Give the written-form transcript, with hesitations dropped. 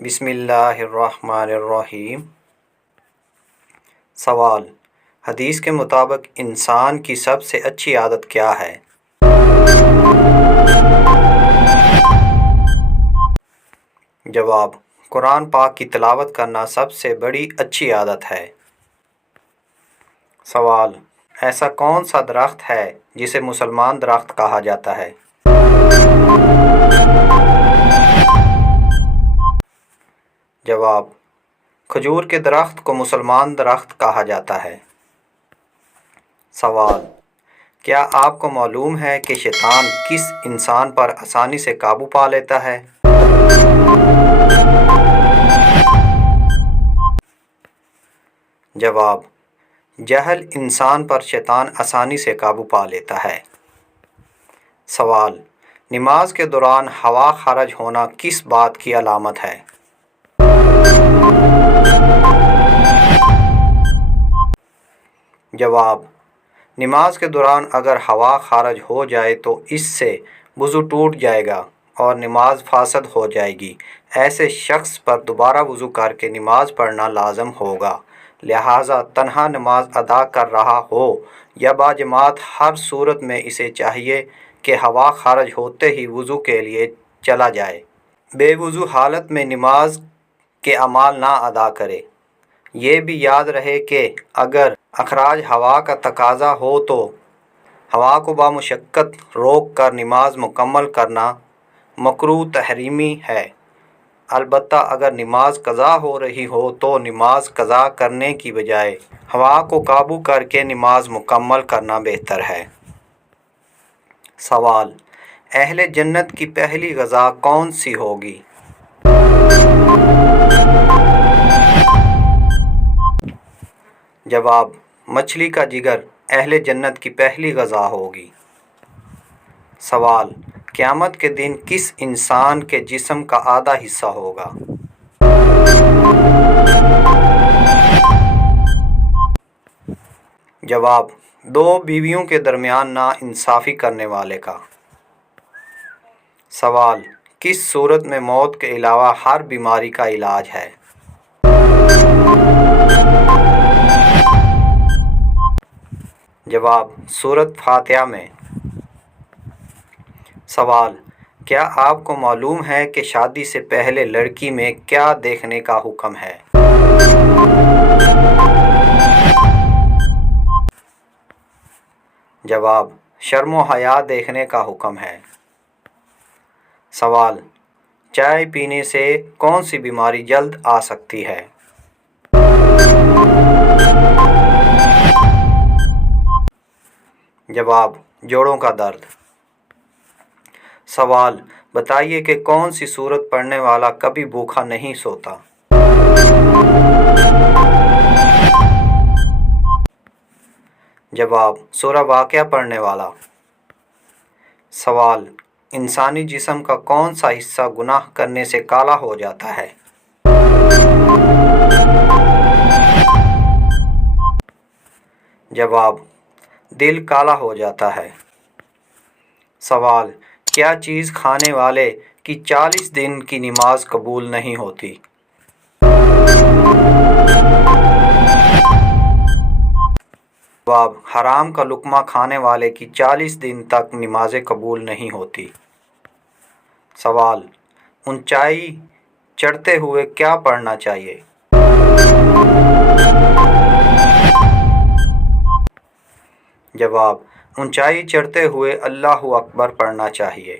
بسم اللہ الرحمن الرحیم۔ سوال: حدیث کے مطابق انسان کی سب سے اچھی عادت کیا ہے؟ جواب: قرآن پاک کی تلاوت کرنا سب سے بڑی اچھی عادت ہے۔ سوال: ایسا کون سا درخت ہے جسے مسلمان درخت کہا جاتا ہے؟ جواب: کھجور کے درخت کو مسلمان درخت کہا جاتا ہے۔ سوال: کیا آپ کو معلوم ہے کہ شیطان کس انسان پر آسانی سے قابو پا لیتا ہے؟ جواب: جہل انسان پر شیطان آسانی سے قابو پا لیتا ہے۔ سوال: نماز کے دوران ہوا خارج ہونا کس بات کی علامت ہے؟ جواب: نماز کے دوران اگر ہوا خارج ہو جائے تو اس سے وضو ٹوٹ جائے گا اور نماز فاسد ہو جائے گی۔ ایسے شخص پر دوبارہ وضو کر کے نماز پڑھنا لازم ہوگا۔ لہٰذا تنہا نماز ادا کر رہا ہو یا باجماعت، ہر صورت میں اسے چاہیے کہ ہوا خارج ہوتے ہی وضو کے لیے چلا جائے۔ بے وضو حالت میں نماز کے اعمال نہ ادا کرے۔ یہ بھی یاد رہے کہ اگر اخراج ہوا کا تقاضا ہو تو ہوا کو بامشقت روک کر نماز مکمل کرنا مکروہ تحریمی ہے۔ البتہ اگر نماز قضا ہو رہی ہو تو نماز قضا کرنے کی بجائے ہوا کو قابو کر کے نماز مکمل کرنا بہتر ہے۔ سوال: اہل جنت کی پہلی غذا کون سی ہوگی؟ جواب: مچھلی کا جگر اہل جنت کی پہلی غذا ہوگی۔ سوال: قیامت کے دن کس انسان کے جسم کا آدھا حصہ ہوگا؟ جواب: دو بیویوں کے درمیان ناانصافی کرنے والے کا۔ سوال: کس صورت میں موت کے علاوہ ہر بیماری کا علاج ہے؟ جواب: سورۃ فاتحہ میں۔ سوال: کیا آپ کو معلوم ہے کہ شادی سے پہلے لڑکی میں کیا دیکھنے کا حکم ہے؟ جواب: شرم و حیا دیکھنے کا حکم ہے۔ سوال: چائے پینے سے کون سی بیماری جلد آ سکتی ہے؟ جواب: جوڑوں کا درد۔ سوال: بتائیے کہ کون سی سورت پڑھنے والا کبھی بھوکا نہیں سوتا؟ جواب: سورہ واقعہ پڑھنے والا۔ سوال: انسانی جسم کا کون سا حصہ گناہ کرنے سے کالا ہو جاتا ہے؟ جواب: دل کالا ہو جاتا ہے۔ سوال: کیا چیز کھانے والے کی 40 دن کی نماز قبول نہیں ہوتی؟ جواب: حرام کا لقمہ کھانے والے کی 40 دن تک نمازیں قبول نہیں ہوتی۔ سوال: اونچائی چڑھتے ہوئے کیا پڑھنا چاہیے؟ جواب: اونچائی چڑھتے ہوئے اللہ اکبر پڑھنا چاہیے۔